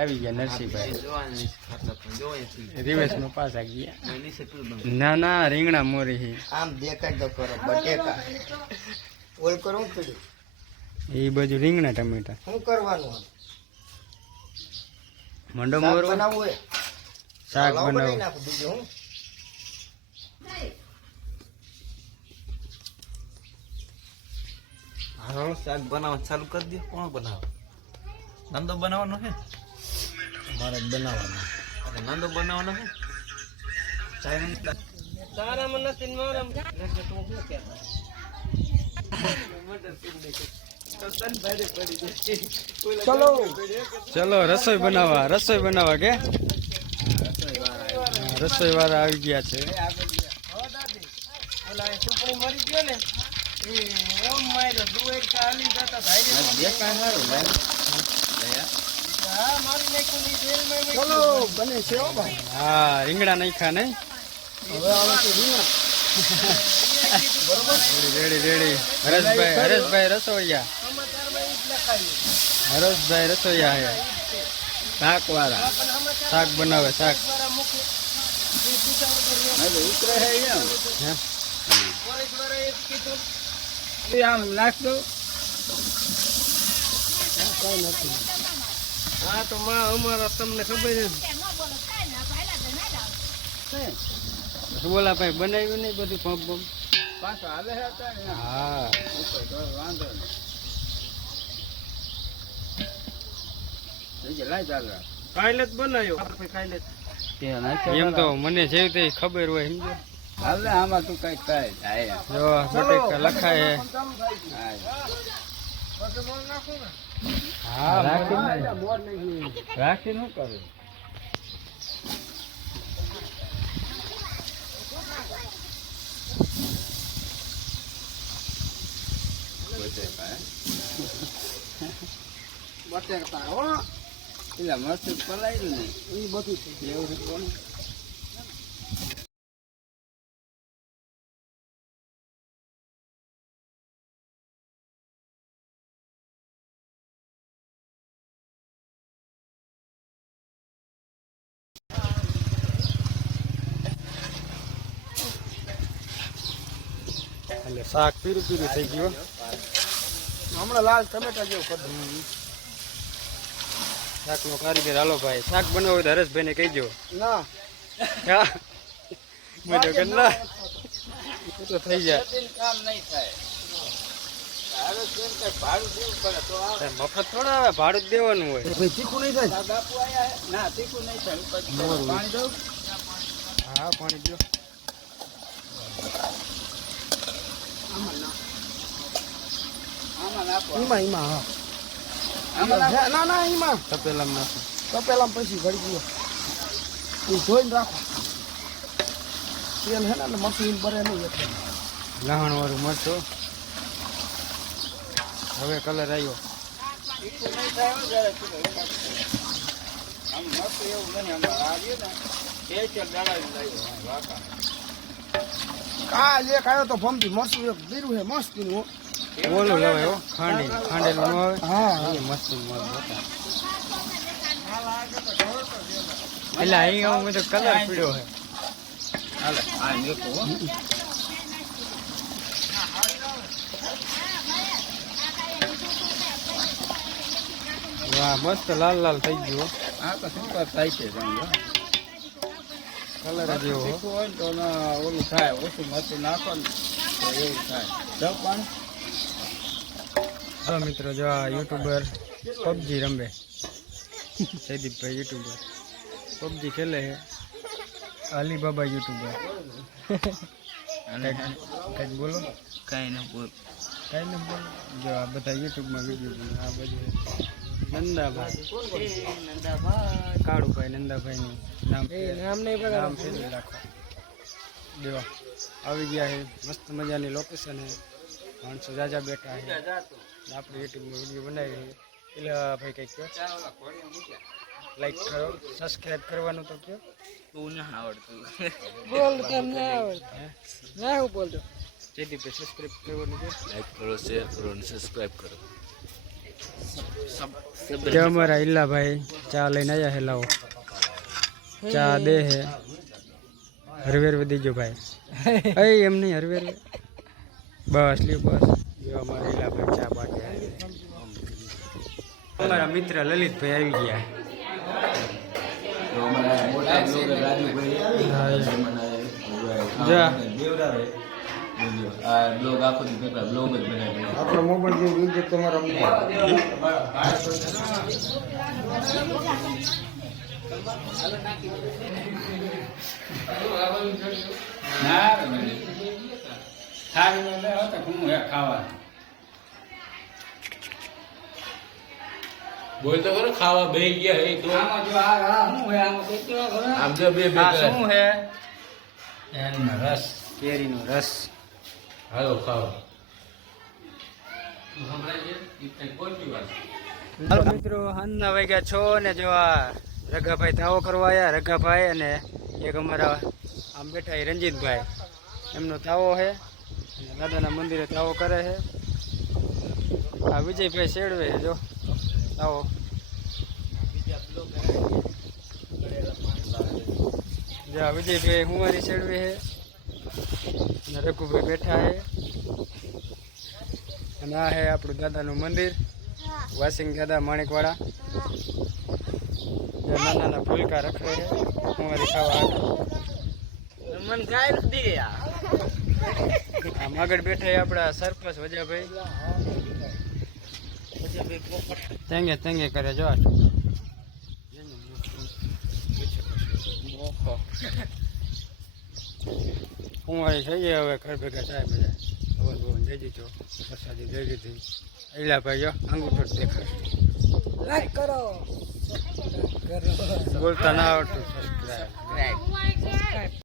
આવી ગયા નરસિંહભાઈ રિવેશમાં પાછા ગયા. ના ના રીંગણા મોરી આમ દેખાય તો કરો બટેકા ઓલ કરું પડ્યું એ બાજુ રીંગણા ટમેટા શું કરવાનું મંડો મોરો બનાવવું હોય શાક બનાવો નાખું બીજું હું હાલો શાક બનાવવા ચાલુ કરી દે. કોણ બનાવે? નંદો બનાવવાનો છે મારે બનાવવાનો. નંદો બનાવવાનો છે ચાઇનીઝ તારામાં નથી મારા તો શું કહેતા. ચલો રસોઈ બનાવવા કે રસોઈ વાળા આવી ગયા છે. હા રીંગણા નાખ્યા નહીં રેડી. હરેશભાઈ રસોઈયા હે શાક વાળા શાક બનાવે શાક આમ નાખજો. હા તો અમારા તમને ખબર છે બોલા ભાઈ બનાવ્યું નહીં બધું પંપ બમ પાછો હાલે હા વાંધો કાલે જ બનાવ્યો એમ તો મને જેવી તે ખબર હોય સમજો. હાલે આમાં તું કઈ થાય જો બટેકા લખાય હા રાખી શું કરે બટેકા હો એટલે મસ્ત પલાયું ને એ બધું એવું કોણ એટલે શાક પીરું થઈ ગયું. હમણાં લાલ ટમેટા જેવું કરી દઉં. શાક નો કારીગર હાલો ભાઈ શાક બનાવો હોય તો હરેશભાઈ ને કહી દો. ના તો થઈ જાય કામ નહીં થાય ભાડું દેવું પડે તો મફત થોડા આવે ભાડું જ દેવાનું હોય. તીખું નહીં થાય બાપુ આયા ના તીખું નહીં થાય પાણી દઉં હા પાણી દો. આમાં નાખો એમાં હા ના એમાં તપેલામાં નાખો. તપેલામાં પછી ઘડી ગયો એ જોઈને રાખો તેલ હે ને મશીન ભરે નહીં એટલે લહણ વાળું મરચું હવે કલર આવ્યો. તીખું નહીં થાય જરા આમ મસ્ત એવું નહીં આમાં આવ્યું ને એ છે દડાવી લાવ્યો વાકા કાલ એક આવ્યો તો ભમતી મરસું એક બીરું હે મસ્ત પીનું ઓલું લેવાય હો ખાંડેલું ન આવે. હા એ મસ્ત એટલે અહીં હું તો કલર પીડ્યો છે. હાલે આ મેકો વાહ મસ્ત લાલ થઈ ગયું. આ તો શું થાય છે સમજો કલર જેવો તીખું હોય ને તો ઓલું થાય ઓછું મરચું નાખો ને તો એવું થાય જાવ પાણી હા મિત્રો જો આ યુટ્યુબર પબજી રમે જયદીપભાઈ યુટ્યુબર પબજી ખેલે છે. અલીબાબા યુટ્યુબર કંઈક બોલો. કાંઈ ન બોલ જો આ બધા યુટ્યુબમાં વિડીયો આ બધું નંદાભાઈ કાળુભાઈ નંદાભાઈનું નામ નામ ફેરવી રાખો. દેવા આવી ગયા છે મસ્ત મજાની લોકેશન છે. માણસો જાજા બેઠા છે. આપણે યુટ્યુબમાં વિડીયો બનાવી છે. એટલે ભાઈ કંઈક કહો લાઈક કરો સબસ્ક્રાઈબ કરવાનું તો કહો. તું ના આવડતું બોલ કેમ ના આવડતું ના હું બોલતો જયદીપભાઈ સબસ્ક્રાઈબ કરવાનું કહો. લાઈક કરો શેર કરો અને સબસ્ક્રાઈબ કરો. જો અમારા ઈલાભાઈ ચા લઈને આવ્યા હે, લાવો ચા દે હે. હરવેર વધી ગયો ભાઈ, એમ નહીં હરવેર, બસ લ્યો બસ. જો અમારા ઈલાભાઈ ચા પાકે. અમારા મિત્ર લલિતભાઈ આવી ગયા. આપણો મોબાઈલ જેવું યુઝ તમારા બોલ તો ખરો, ખાવા બે ગયા હે તો આમ જો બે બે શું હે? એનો રસ. કેરીનો રસ. હાલો ખાવા. હાલો મિત્રો, હાલના વાગ્યા 6 ને જો આ રઘાભાઈ તાવો કરવા આવ્યા. રઘાભાઈ અને એક અમારા આમ બેઠા એ રંજીતભાઈ, એમનો તાવો છે અને દાદાના મંદિરે તાવો કરે છે. આ વિજયભાઈ શેડવે છે, જો તાવો. જો આ વિજયભાઈ હુંવારી શેડવે છે અને રઘુભાઈ બેઠા છે. અને આ છે આપણું દાદાનું મંદિર, વાસિંગ દાદા માણેકવાળા. નાના નાના ફૂલકા રખડે છે કુંવારી ખાવા. મન જાય નથી આમ આગળ બેઠા આપણા સરપંચ વજાભાઈ, તેંગે તેંગે કરે. જો કુંવારી થઈ જાય હવે, ઘર ભેગા થાય બધા. હવન ભવન જઈ દીધો, પ્રસાદી દઈ દીધી. ઈલાભાઈ જો અંગૂઠો જ દેખાય. લાઈક કરો. બોલતા ના આવડતું. સબસ્ક્રાઈબ.